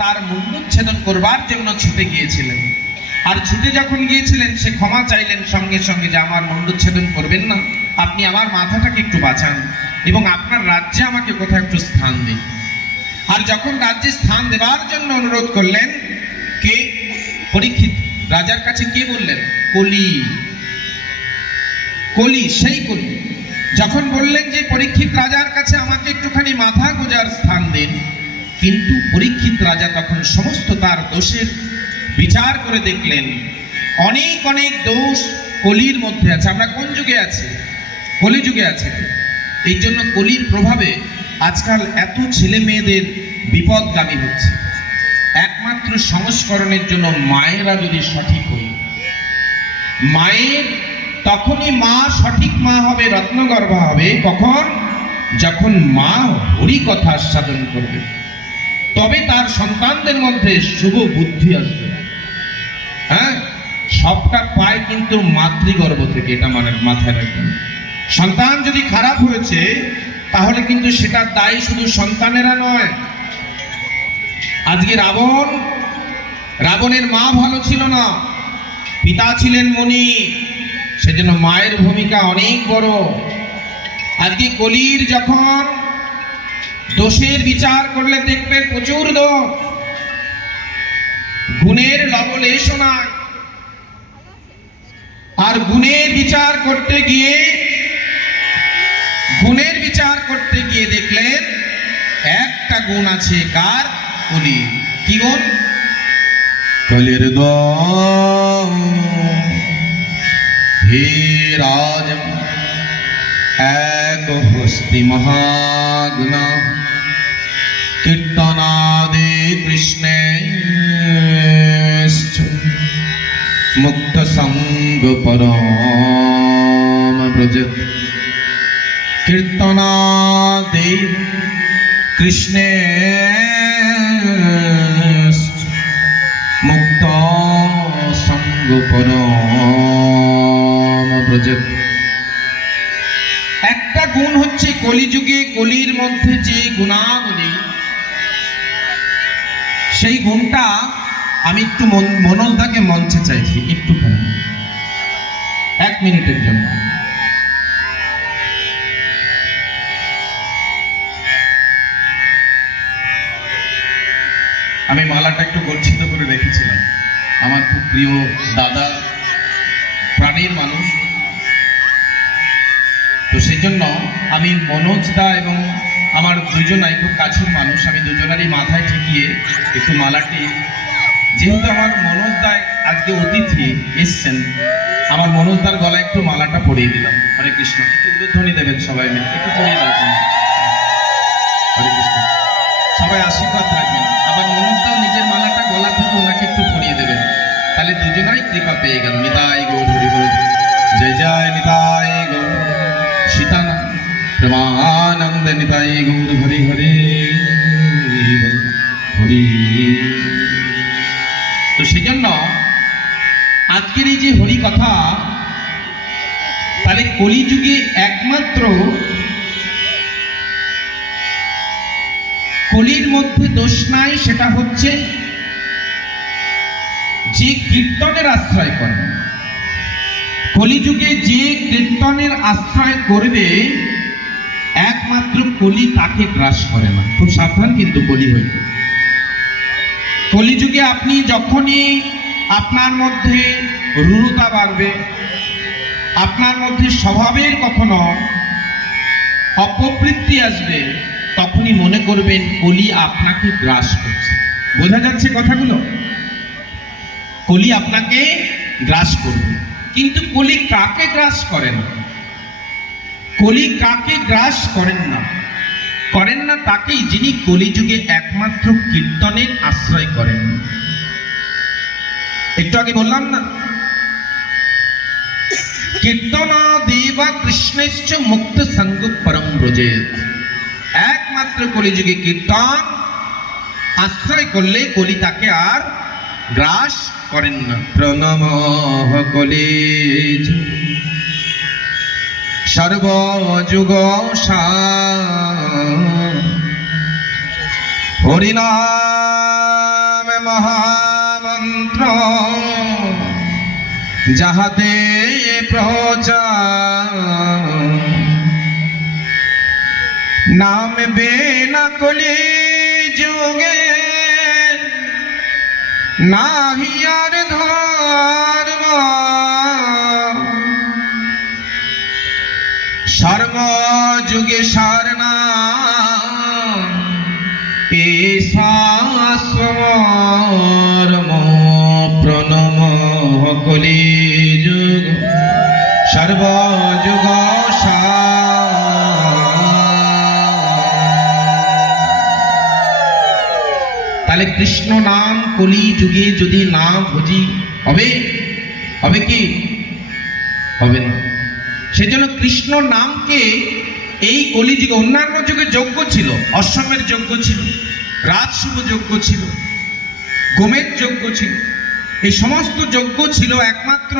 তার মুণ্ডচ্ছেদন করবার জন্য ছুটে গিয়েছিলেন। আর ছুটে যখন গিয়েছিলেন সে ক্ষমা চাইলেন সঙ্গে সঙ্গে যে আমার মুণ্ডচ্ছেদন করবেন না, আপনি আমার মাথাটাকে একটু বাঁচান এবং আপনার রাজ্যে আমাকে কোথাও একটু স্থান দিন। আর যখন রাজ্যে স্থান দেবার জন্য অনুরোধ করলেন, কে? পরীক্ষিত রাজার কাছে কে বললেন? কলি। কলি, সেই কলি যখন বললেন যে পরীক্ষিত রাজার কাছে আমাকে একটুখানি মাথা গোজার স্থান দিন, কিন্তু পরীক্ষিত রাজা তখন সমস্ত তার দোষের বিচার করে দেখলেন অনেক অনেক দোষ কলির মধ্যে আছে। আমরা কোন যুগে আছি? কলিযুগে আছে। এই জন্য কলির প্রভাবে আজকাল এত ছেলে মেয়েদের বিপদগামী হচ্ছে। একমাত্র সংস্করণের জন্য মায়েরা যদি সঠিক হই, মায়ের তখনই মা সঠিক মা হবে, রত্নগর্ভা হবে কখন? যখন মা হরি কথা আস্বাদন করবে, তবে তার সন্তানদের মধ্যে শুভ বুদ্ধি আসবে। হ্যাঁ, সবটা পায় কিন্তু মাতৃগর্ভ থেকে, এটা মানে মাথায় রাখবেন। সন্তান যদি খারাপ হয়েছে তাহলে কিন্তু সেটা দায়ী শুধু সন্তানেরা নয়। আজকে রাবণের মা ভালো ছিল না, পিতা ছিলেন মুনি, সেজন্য মায়ের ভূমিকা অনেক বড়। আজকে কলির যখন দোষের বিচার করলে দেখবেন প্রচুর দোষ, গুণের লবলেশ নাই। আর গুণের বিচার করতে গিয়ে দেখলেন একটা গুণ আছে, কার? কলি। কি গুণ? কলির গুণ। হে রাজ, এক হস্তি মহাগুণ, কীর্তনাদে কৃষ্ণে মুক্ত সঙ্গ পরম ব্রজ। কীর্তনাদে কৃষ্ণে মুক্ত সঙ্গ পরম ব্রজ। একটা গুণ হচ্ছে কলিযুগে কলির মধ্যে যে গুণাবলী, সেই গুণটা আমি একটু মনোজদাকে মঞ্চে চাইছি, একটুখানি 1 মিনিটের জন্য। আমি মালাটা একটু গচ্ছিত করে রেখেছিলাম। আমার খুব প্রিয় দাদা, প্রাণের মানুষ, তো সেই জন্য আমি মনোজদা এবং আমার দুজনাই খুব কাছের মানুষ, আমি দুজনারই মাথায় ঠেকিয়ে একটু মালাটি, যেহেতু আমার মনোজদা আজকে অতিথি এসছেন, আমার মনোজদার গলায় একটু মালাটা পরিয়ে দিলাম। হরে কৃষ্ণ। একটু উদ্বোধনী দেবেন সবাই মিলে, একটু পরিয়ে দাও। হরে কৃষ্ণ। সবাই আশীর্বাদ রাখবেন। আবার মনোজদাও নিজের মালাটা গলা থেকে ওনাকে একটু পরিয়ে দেবেন, তাহলে দুজনাই কৃপা পেয়ে গেল। নিতাই গৌর হরি বল, জয় জয় নিতাই গৌর সীতানা প্রেমানন্দ, নিতাই গৌর হরি হরি হরি। তো সেই জন্য আজকের এই যে হরি কথা, তাহলে কলিযুগে একমাত্র কলির মধ্যে দোষ নাই, সেটা হচ্ছে যে কীর্তনের আশ্রয় করে। কলিযুগে যে কীর্তনের আশ্রয় করবে একমাত্র কলি তাকে গ্রাস করে না। খুব সাবধান কিন্তু কলি হইতে। কলিযুগে আপনি যখনই আপনার মধ্যে রূঢ়তা বাড়বে, আপনার মধ্যে স্বভাবের কখনো অপবৃত্তি আসবে, তখনই মনে করবেন কলি আপনাকে গ্রাস করছে। বোঝা যাচ্ছে কথাগুলো? কলি আপনাকে গ্রাস করবে। কিন্তু কলি কাকে গ্রাস করেন? কলি কাকে গ্রাস করেন না? করেন না তাকেই যিনি কলিযুগে একমাত্র কীর্তনের আশ্রয় করেন। একটু আগে বললাম না, কীর্তনা দেবা কৃষ্ণেশ্চ মুক্ত সঙ্গ পরম ব্রজেত। একমাত্র কলিযুগে কীর্তন আশ্রয় করলে কলি তাকে আর গ্রাস করেন না। প্রণমঃ কলিজ সর্বযুগ হরিনাম যাহাতে প্রচার নাম বেনা কলি যুগে নাহিয়ার ধর্ম সর্ব যুগে সারনা প্রণম কলি যুগ সর্ব যুগ তাহলে কৃষ্ণ নাম কলি যুগে যদি না ভজি হবে হবে কি হবে না। সেজন্য কৃষ্ণ নামকে এই কলি যুগে, অন্যান্য যুগে যজ্ঞ ছিল, অশ্বমের যজ্ঞ ছিল, রাজশুভ যজ্ঞ ছিল, গোমের যজ্ঞ ছিল, এই সমস্ত যজ্ঞ ছিল একমাত্র